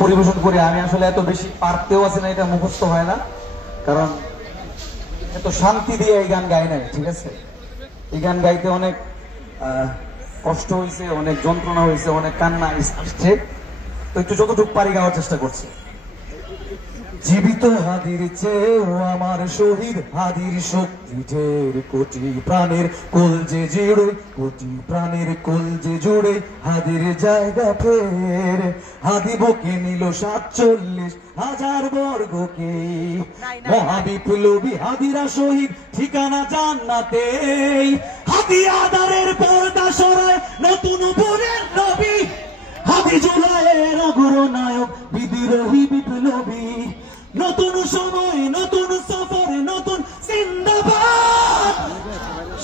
পরিবেশন করি, আমি আসলে এত বেশি পারতেও আছে না, এটা মুখস্থ হয় না। কারণ এত শান্তি দিয়ে এই গান গাই নাই, ঠিক আছে? এই গান গাইতে অনেক কষ্ট হয়েছে অনেক যন্ত্রণা হয়েছে অনেক কান্না আসছে। তো একটু যতটুকু পারি গাওয়ার চেষ্টা করছি। জীবিত হাদির চেয়েও আমার শহীদ হাদির শক্তি ঢের কোটি প্রাণের কলজে জুড়ে কোটি প্রাণের কলজে জুড়ে হাদির জায়গা ফের। হাদি বকে নিল সাতচল্লিশ হাজার বর্গকে মহাবিপ্লবী হাদিরা শহীদ ঠিকানা জান্নাতে হাদি আদারের পর্দা সরায় নতুন উপরের নবী। হাদি জুলাইয়ের অগ্রনায়ক বিদ্রোহী বিপ্লবী। নতুন সময় নতুন সফর নতুন জিন্দাবাদ।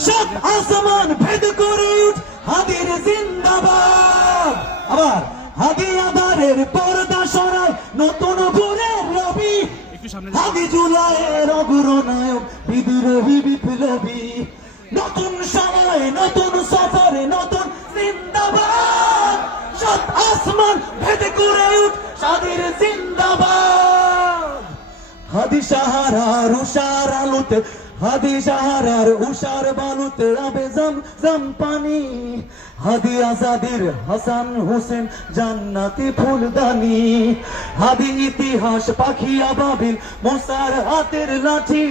সাত আসমান ভেদ করে উঠ হাদির জিন্দাবাদ। আবার হাদি আদারের পর্দা সরায় নতুন ভোরের রবি। হাদি জুলাইয়ের অগ্রনায়ক বিদ্রোহী বিপ্লবী। নতুন সময় নতুন সফরে নতুন জিন্দাবাদ। সাত আসমান ভেদ করে উঠ স্বাধীর জিন্দাবাদ। হাদি সাহারার উষার আলোতে হাদি সাহারার উষার বালুতে আবে জম জম পানি। হাদি আজাদির হাসান হোসেন জান্নাতি ফুলদানি। হাদি ইতিহাস পাখি আবাবিল মোসার হাতের লাঠি।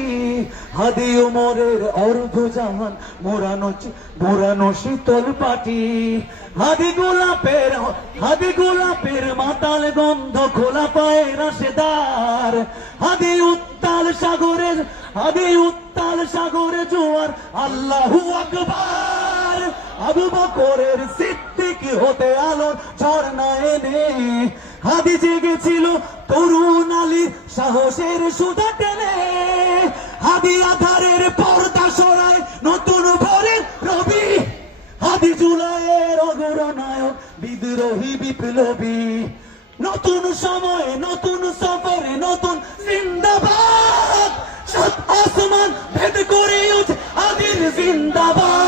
হাদি ওমরের অর্ধ জাহান মোরানো মোরানো শীতল পাটি। হাদি গোলাপের হাদি গোলাপের মাতাল গন্ধ খোলা পায়ে রাশেদার। হাদি উত্তাল সাগরের হাদি উত্তাল সাগরে জোয়ার আল্লাহু আকবার। আবু বকরের সিদ্দিক হতে আলোর ঝর্ণা এনে। হাদি জেগেছিল তরুণ আলীর সাহসের সুধা টেনে। হাদি আধারের পর্দা সরায় নতুন রবি। হাদি জুলাইয়ের বিদ্রোহী বিপ্লবী। নতুন সময়ে, নতুন সফরে, নতুন জিন্দাবাদ। সাত আসমান ভেদ করে উঠে আদির জিন্দাবাদ।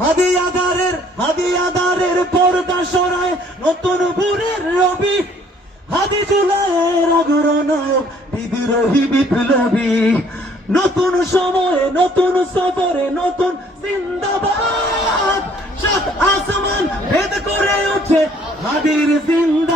হাদি হাদিয়াদারের হাদি আধারের পর্দা সরায় নতুন ভোরের রবি। হাদি জুলাইয়ের অগ্রনায়ক, বিদ্রোহী বিপ্লবী। নতুন সময়ে, নতুন সফরে, নতুন জিন্দাবাদ। সাত আসমান ভেদ করে উঠে হাদির জিন্দাবাদ